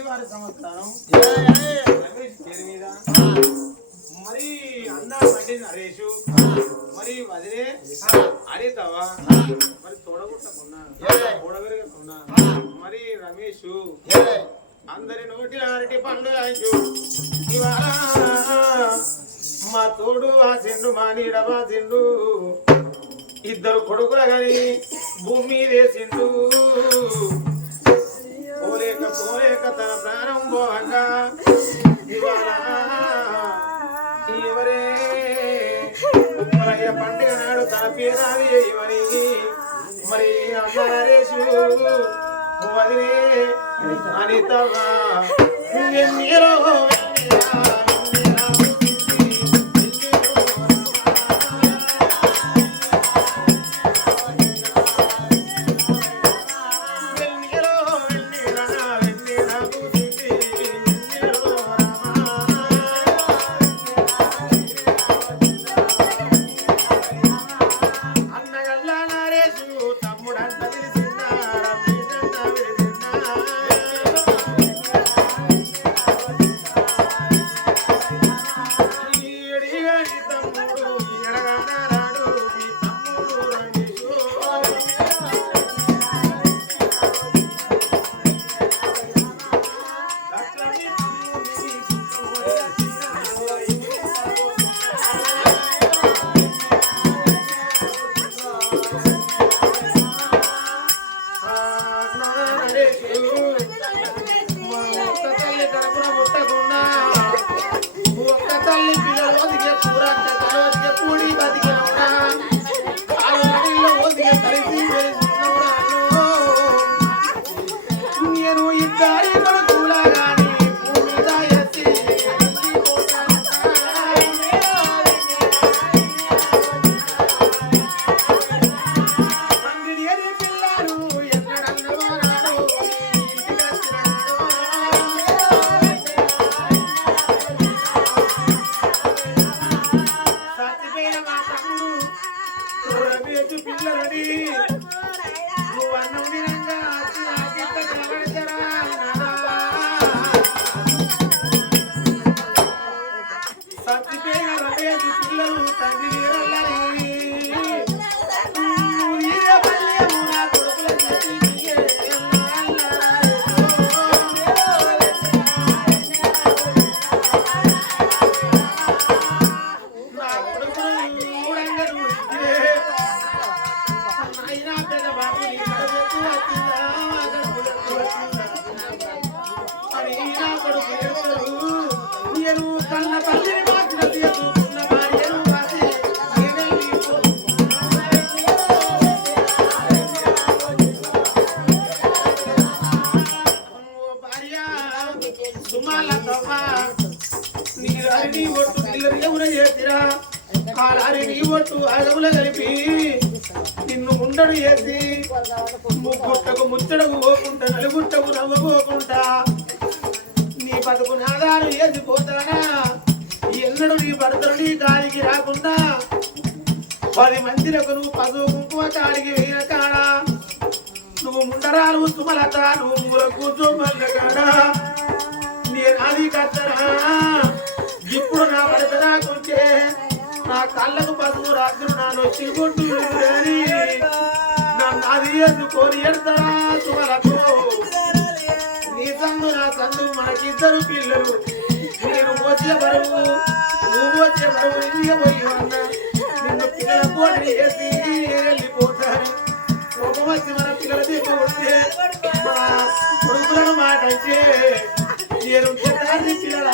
వారి సంవత్సరం. రమేష్ పేరు మీద. మరి అన్న బండి నరేషు. మరి వదిలే. అడితావా మరి తోడగుట్టకున్నా తోడగొరగకున్నా మరి రమేష్. అందరి నోటి అరటి పండు రాజు. మా తోడు ఆ సిండు మా నీడవా ఇద్దరు కొడుకుల కానీ భూమి వేసిండు. లేక పోలేక తన ప్రాణం పోక ఇవాళ ఎవరే ఉమ్మరయ్య పండుగ నాడు తన పేరాది ఇవని మరి అన్నారేషు వదిలే అనితవా నేను పిల్లలని నువ్వు అన్నం తినంగా వచ్చి నాకింత సత్తిపోయిన పిల్లలు తండ్రి ఒట్టు పిల్లలు ఎవరు చేసిరా కాలారిని ఒట్టు అడవుల కలిపి నిన్ను ఉండడు చేసి ముగ్గుట్టకు ముచ్చడకు పోకుండా నలుగుట్టకు నవ్వకోకుండా నీ బతుకు నాదాలు వేసిపోతానా ఎన్నడు నీ భర్తలు నీ గాలికి రాకుండా. పది మందిలకు నువ్వు పదువు కుంకుమ కాడికి వేయిన కాడా? నువ్వు ముండరాలు సుమలత నువ్వు మూల కూర్చోమల్ల కాడా? నేను అది కట్టరా ఇప్పుడు నా భర్త నాకుంటే నా కళ్ళకు పసుపు రాత్రులు నా నొచ్చి కొట్టు అని నన్ను అది ఎత్తుకొని ఎడతారా సుమలకు? నీ సందు నా సందు మనకిద్దరు పిల్లలు. నేను వచ్చే బరువు నువ్వు వచ్చే బరువు ఇంటికి పోయి అన్న నిన్ను పిల్లల పోటీ చేసి వెళ్ళిపోతారు. ఒక వచ్చి మన పిల్లల దిక్కు ఉంటే మా కొడుకులను మాట ఇచ్చే నేను పిల్లల దగ్గర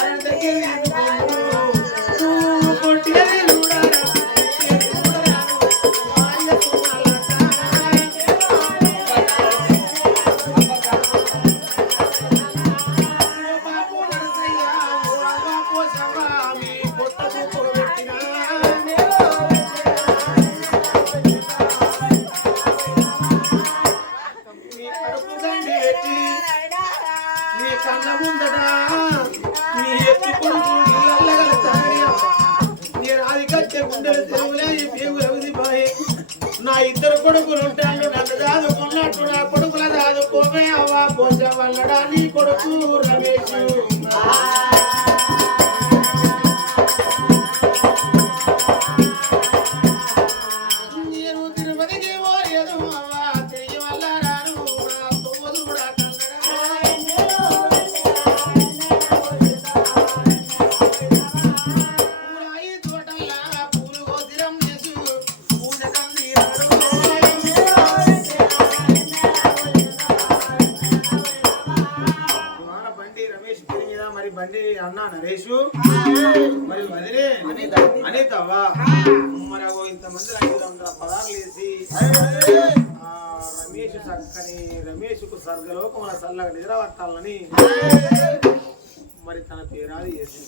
కొడుకులుంటాడు నన్ను చదువుకున్నట్టు నా కొడుకుల చదువుకోమే అవ్వ. పోస వల్లడా నీ కొడుకు రమేష్. అన్నా నరేషు. మరి వదిలే అనితవా మరి అగో ఇంతమంది ఐదు పదార్లు వేసి ఆ, రమేష్ చక్కని రమేష్కు స్వర్గలోకముల చల్లగా నిద్రపట్టాలని మరి తన పేరాది చేసి